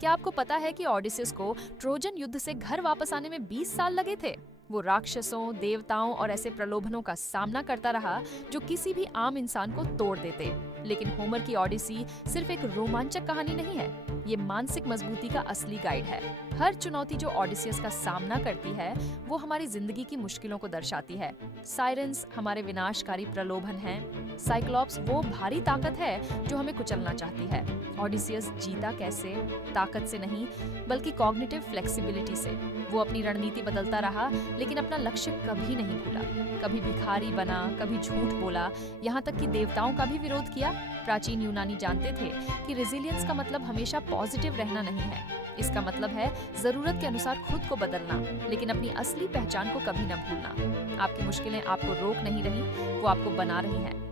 क्या आपको पता है कि ओडिसियस को ट्रोजन युद्ध से घर वापस आने में 20 साल लगे थे? वो राक्षसों, देवताओं और ऐसे प्रलोभनों का सामना करता रहा जो किसी भी आम इंसान को तोड़ देते। लेकिन होमर की ओडिसी सिर्फ एक रोमांचक कहानी नहीं है, ये मानसिक मजबूती का असली गाइड है। हर चुनौती जो ओडिसियस का सामना करती है, वो हमारी जिंदगी की मुश्किलों को दर्शाती है। साइरेंस हमारे विनाशकारी प्रलोभन हैं, साइक्लॉप्स वो भारी ताकत है जो हमें कुचलना चाहती है। ओडिसियस जीता कैसे? ताकत से नहीं, बल्कि कॉग्निटिव फ्लेक्सिबिलिटी से। वो अपनी रणनीति बदलता रहा, लेकिन अपना लक्ष्य कभी नहीं भूला। कभी भिखारी बना, कभी झूठ बोला, यहाँ तक कि देवताओं का भी विरोध किया। प्राचीन यूनानी जानते थे कि रेजिलियंस का मतलब हमेशा पॉजिटिव रहना नहीं है। इसका मतलब है जरूरत के अनुसार खुद को बदलना, लेकिन अपनी असली पहचान को कभी न भूलना। आपकी मुश्किलें आपको रोक नहीं रही, वो आपको बना रही हैं।